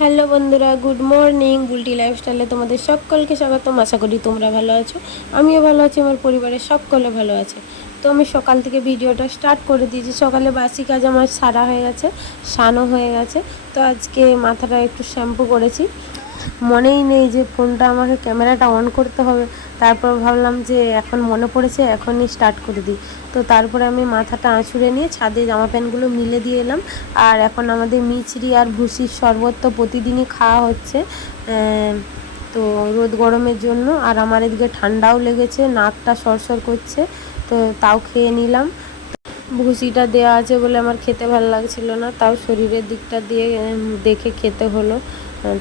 Hello বন্ধুরা, good morning. Bulti লাইফস্টাইলে তোমাদের সকলকে স্বাগতম। আশা করি তোমরা ভালো আছো, আমিও ভালো আছি, আমার পরিবারের সকলে ভালো আছে। তো আমি সকাল থেকে ভিডিওটা স্টার্ট করে দিয়েছি। সকালে বাসি কাজ আমার সারা হয়ে গেছে, স্নানও হয়ে গেছে। তো আজকে মাথাটা একটু শ্যাম্পু করেছি। মনেই নেই যে ফোনটা আমাকে ক্যামেরাটা অন করতে হবে। তারপর ভাবলাম যে এখন মনে পড়েছে, এখনই স্টার্ট করে দিই। তো তারপরে আমি মাথাটা আঁচড়ে নিয়ে ছাদে জামা প্যান্টগুলো মিলে দিয়ে এলাম। আর এখন আমাদের মিচড়ি আর ভুসির শরবত তো প্রতিদিনই খাওয়া হচ্ছে, তো রোদ গরমের জন্য। আর আমার এদিকে ঠান্ডাও লেগেছে, নাকটা সরসর করছে, তো তাও খেয়ে নিলাম। ভুসিটা দেওয়া আছে বলে আমার খেতে ভালো লাগছিল না, তাও শরীরের দিকটা দিয়ে দেখে খেতে হলো।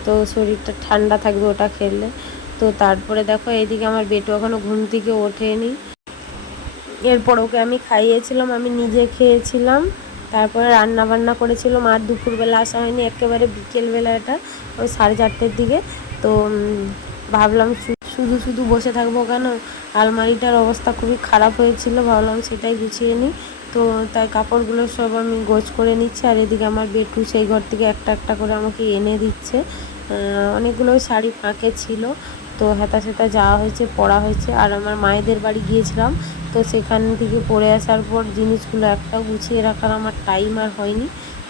তো শরীরটা ঠান্ডা থাকবে ওটা খেলে। তো তারপরে দেখো এইদিকে আমার বেটু এখনও ঘুম থেকে ওঠেনি। এরপর ওকে আমি খাইয়েছিলাম, আমি নিজে খেয়েছিলাম। তারপরে রান্না বান্না করেছিলাম। আর দুপুরবেলা আসা হয়নি, একেবারে বিকেলবেলা, এটা ওই 4:30-র দিকে। তো ভাবলাম শুধু শুধু বসে থাকবো কেন, আলমারিটার অবস্থা খুবই খারাপ হয়েছিল, ভাবলাম সেটাই গুছিয়ে নিই। তো তাই কাপড়গুলো সব আমি গোছ করে নিচ্ছি। আর এদিকে আমার বেটু সেই ঘর থেকে একটা একটা করে আমাকে এনে দিচ্ছে। অনেকগুলো শাড়ি ফাঁকে ছিল, তো হেতা সেতা যাওয়া হয়েছে, পরা হয়েছে। আর আমার মায়েদের বাড়ি গিয়েছিলাম, তো সেখান থেকে পরে আসার পর জিনিসগুলো একটাও গুছিয়ে রাখার আমার টাইম আর হয়নি,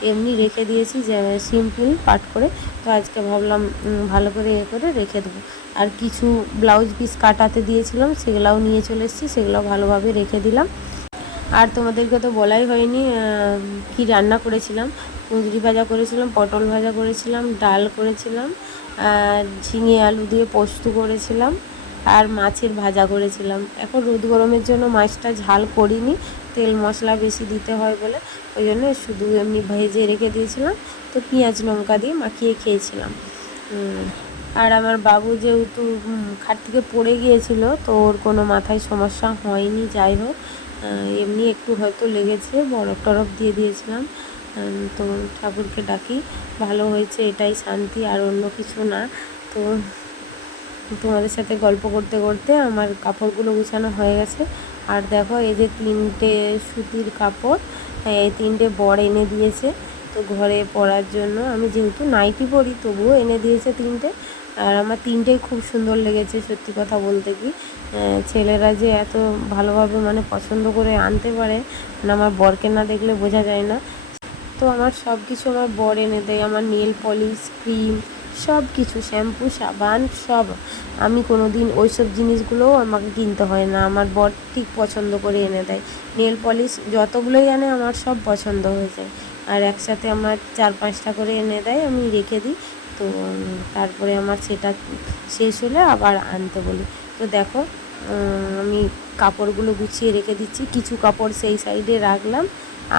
এমনি রেখে দিয়েছি যে সিম্পল পাট করে। তো আজকে ভাবলাম ভালো করে করে রেখে দেবো। আর কিছু ব্লাউজ পিস কাটাতে দিয়েছিলাম, সেগুলাও নিয়ে চলে এসেছি, সেগুলো ভালোভাবে রেখে দিলাম। আর তোমাদেরকে তো বলাই হয়নি কি রান্না করেছিলাম। কুঁদরি ভাজা করেছিলাম, পটল ভাজা করেছিলাম, ডাল করেছিলাম, আর ঝিঙে আলু দিয়ে পোস্ত করেছিলাম, আর মাছের ভাজা করেছিলাম। এখন রোদ গরমের জন্য মাছটা ঝাল করিনি, তেল মশলা বেশি দিতে হয় বলে, ওই জন্য শুধু এমনি ভেজে রেখে দিয়েছিলাম। তো পেঁয়াজ লঙ্কা দিয়ে মাখিয়ে খেয়েছিলাম। আর আমার বাবু যেহেতু খাট থেকে পড়ে গিয়েছিল, তো ওর কোনো মাথায় সমস্যা হয়নি। যাই হোক, এমনি একটু হয়তো লেগেছে, বরফ টরফ দিয়ে দিয়েছিলাম। তো ঠাকুরকে ডাকি, ভালো হয়েছে, এটাই শান্তি, আর অন্য কিছু না। তো তোমাদের সাথে গল্প করতে করতে আমার কাপড়গুলো গুছানো হয়ে গেছে। আর দেখো এই যে 3টে সুতির কাপড়, এই 3টে বর এনে দিয়েছে। তো ঘরে পরার জন্য, আমি যেহেতু নাইটি পরি তবুও এনে দিয়েছে 3টে। আর আমার 3টেই খুব সুন্দর লেগেছে, সত্যি কথা বলতে কি, ছেলেরা যে এত ভালোভাবে মানে পছন্দ করে আনতে পারে, মানে আমার বরকে না দেখলে বোঝা যায় না। তো আমার সব কিছু আমার বর এনে দেয়, আমার নেল পলিশ, ক্রিম, সব কিছু, শ্যাম্পু, সাবান, সব। আমি কোনো দিন ওই সব জিনিসগুলোও আমাকে কিনতে হয় না, আমার বর ঠিক পছন্দ করে এনে দেয়। নেল পলিশ যতগুলোই আনে আমার সব পছন্দ হয়ে যায়। আর একসাথে আমার 4-5টা করে এনে দেয়, আমি রেখে দিই। তো তারপরে আমার সেটা শেষ হলে আবার আনতে বলি। তো দেখো আমি কাপড়গুলো গুছিয়ে রেখে দিচ্ছি, কিছু কাপড় সেই সাইডে রাখলাম,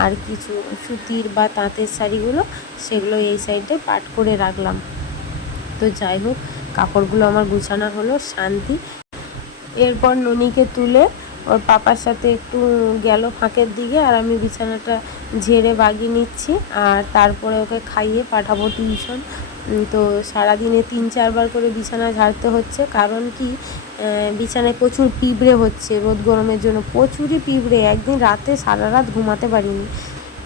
আর কিছু সুতির বা তাঁতের শাড়িগুলো সেগুলো এই সাইডে পাট করে রাখলাম। তো যাই হোক, কাপড়গুলো আমার গুছানো হলো, শান্তি। এরপর ননিকে তুলে ওর পাপার সাথে একটু গেল ফাঁকের দিকে, আর আমি বিছানাটা ঝেড়ে বাগিয়ে নিচ্ছি। আর তারপরে ওকে খাইয়ে পাঠাবো টিউশন। তো সারাদিনে 3-4 বার করে বিছানা ঝাড়তে হচ্ছে, কারণ কি, বিছানায় প্রচুর পিঁপড়ে হচ্ছে রোদ গরমের জন্য, প্রচুরই পিঁপড়ে। একদিন রাতে সারা রাত ঘুমাতে পারিনি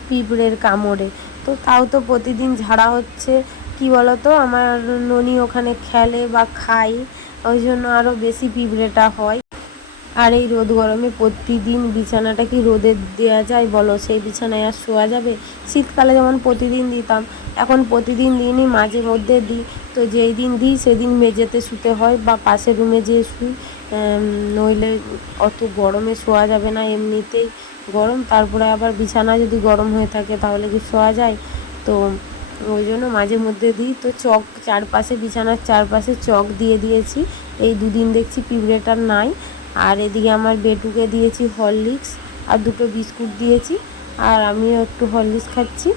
পিঁপড়ের কামড়ে। তো তাও তো প্রতিদিন ঝাড়া হচ্ছে। কি বলো তো, আমার ননি ওখানে খেলে বা খায়, ওই জন্য আরও বেশি পিঁপড়েটা হয়। আর এই রোদ গরমে প্রতিদিন বিছানাটা কি রোদে দেওয়া যায় বলো, সেই বিছানায় আর শোয়া যাবে? শীতকালে যেমন প্রতিদিন দিতাম, এখন প্রতিদিন দিনই, মাঝে মধ্যে দিই। তো যেই দিন দিই সেদিন মেঝেতে শুতে হয় বা পাশের রুমে যেয়ে শুই, নইলে অত গরমে শোয়া যাবে না, এমনিতেই গরম, তারপরে আবার বিছানা যদি গরম হয়ে থাকে তাহলে কি শোয়া যায়? তো ওই জন্য মাঝে মধ্যে দিই। তো চক চারপাশে, বিছানার চারপাশে চক দিয়ে দিয়েছি, এই 2 দিন দেখছি পিঁপড়েটার নাই। আর এদিকে আমার বেটুকে দিয়েছি হরলিক্স, আর 2টো বিস্কুট দিয়েছি, আর আমিও একটু হরলিক্স খাচ্ছি।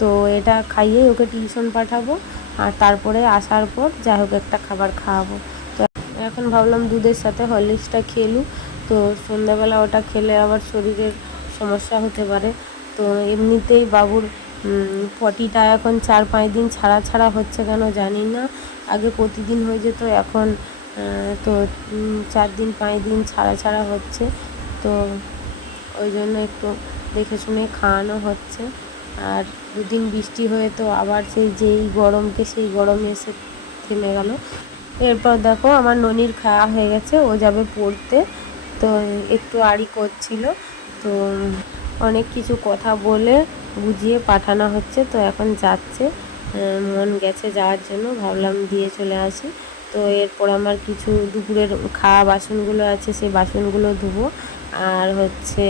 তো এটা খাইয়েই ওকে টিউশন পাঠাবো, আর তারপরে আসার পর যাই হোক একটা খাবার খাওয়াবো। তো এখন ভাবলাম দুধের সাথে হরলিক্সটা খেলুক, তো সন্ধ্যাবেলা ওটা খেলে আবার শরীরের সমস্যা হতে পারে। তো এমনিতেই বাবুর পটিটা এখন 4-5 দিন ছাড়া ছাড়া হচ্ছে, কেন জানি না। আগে প্রতিদিন হয়ে যেত, এখন তো 4-5 দিন ছাড়া ছাড়া হচ্ছে। তো ওই জন্য একটু দেখে শুনে খাওয়ানো হচ্ছে। আর দুদিন বৃষ্টি হয়ে তো আবার যেই গরমকে সেই গরমে এসে থেমে গেল। এরপর দেখো আমার ননির খাওয়া হয়ে গেছে, ও যাবে পড়তে। তো একটু আড়ি করছিল, তো অনেক কিছু কথা বলে বুঝিয়ে পাঠানো হচ্ছে। তো এখন যাচ্ছে, মন গেছে যাওয়ার জন্য, ভাবলাম দিয়ে চলে আসি। তো এরপর আমার কিছু দুপুরের খাওয়া বাসনগুলো আছে, সেই বাসনগুলো ধুবো। আর হচ্ছে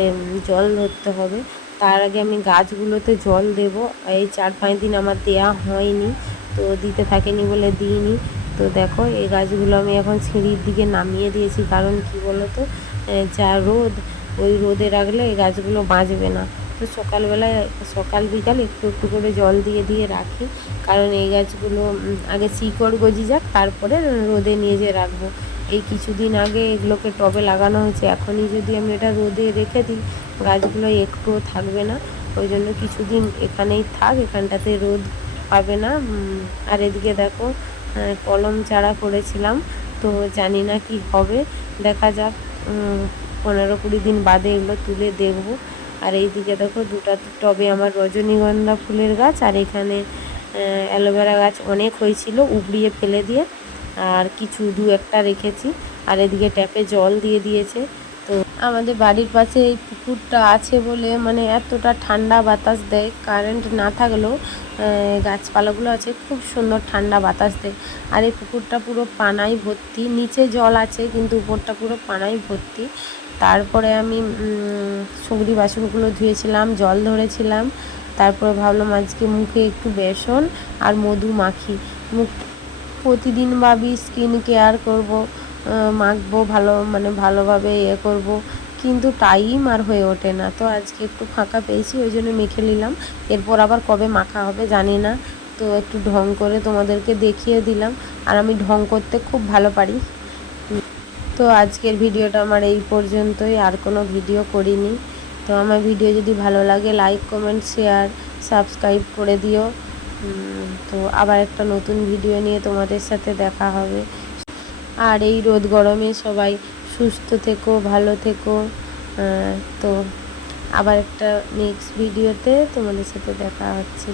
জল ধরতে হবে। তার আগে আমি গাছগুলোতে জল দেব। এই 4-5 দিন আমার দেয়া হয়নি, তো দিতে থাকেনি বলে দিইনি। তো দেখো এই গাছগুলো আমি এখন সিঁড়ির দিকে নামিয়ে দিয়েছি, কারণ কি বলো তো, যা রোদ, ওই রোদে রাখলে এই গাছগুলো বাঁচবে না। তো সকালবেলায় সকাল বিকাল একটু একটু করে জল দিয়ে দিয়ে রাখি, কারণ এই গাছগুলো আগে শিকড় গজি যাক, তারপরে রোদে নিয়ে যেয়ে রাখবো। এই কিছুদিন আগে এগুলোকে টবে লাগানো হয়েছে, এখনই যদি আমি এটা রোদে রেখে দিই গাছগুলো একটুও থাকবে না। ওই জন্য কিছুদিন এখানেই থাক, এখানটাতে রোদ পাবে না। আর এদিকে দেখো কলম চারা করেছিলাম, তো জানি না কি হবে, দেখা যাক। 15-20 দিন বাদে এগুলো তুলে দেখব। আর এইদিকে দেখো দুটো টবে আমার রজনীগন্ধা ফুলের গাছ, আর এখানে অ্যালোভেরা গাছ অনেক হয়েছিল, উবড়িয়ে ফেলে দিয়ে, আর কিছু 2-1টা রেখেছি। আর এদিকে ট্যাপে জল দিয়ে দিয়েছে। তো আমাদের বাড়ির পাশে এই পুকুরটা আছে বলে মানে এতটা ঠান্ডা বাতাস দেয়, কারেন্ট না থাকলেও গাছপালাগুলো আছে, খুব সুন্দর ঠান্ডা বাতাস দেয়। আর এই পুকুরটা পুরো পানায় ভর্তি, নিচে জল আছে কিন্তু উপরটা পুরো পানায় ভর্তি। তারপরে আমি সবজি বাসনগুলো ধুয়েছিলাম, জল ধরেছিলাম। তারপরে ভাবলাম আজকে মুখে একটু বেসন আর মধু মাখি। মুখ প্রতিদিন ভাবি স্কিন কেয়ার করব, মাখবো ভালো, মানে ভালোভাবে করব, কিন্তু টাইম আর হয়ে ওঠে না। তো আজকে একটু ফাঁকা পেয়েছি, ওই জন্য মেখে নিলাম। এরপর আবার কবে মাখা হবে জানি না। তো একটু ঢং করে তোমাদেরকে দেখিয়ে দিলাম। আর আমি ঢং করতে খুব ভালো পারি। তো আজকের ভিডিওটা আমার এই পর্যন্তই, আর কোনো ভিডিও করিনি। তো আমার ভিডিও যদি ভালো লাগে লাইক, কমেন্ট, শেয়ার, সাবস্ক্রাইব করে দিও। তো আবার একটা নতুন ভিডিও নিয়ে তোমাদের সাথে দেখা হবে। আর এই রোদ গরমে সবাই সুস্থ থেকো, ভালো থেকো। তো আবার একটা নেক্সট ভিডিওতে তোমাদের সাথে দেখা হচ্ছে।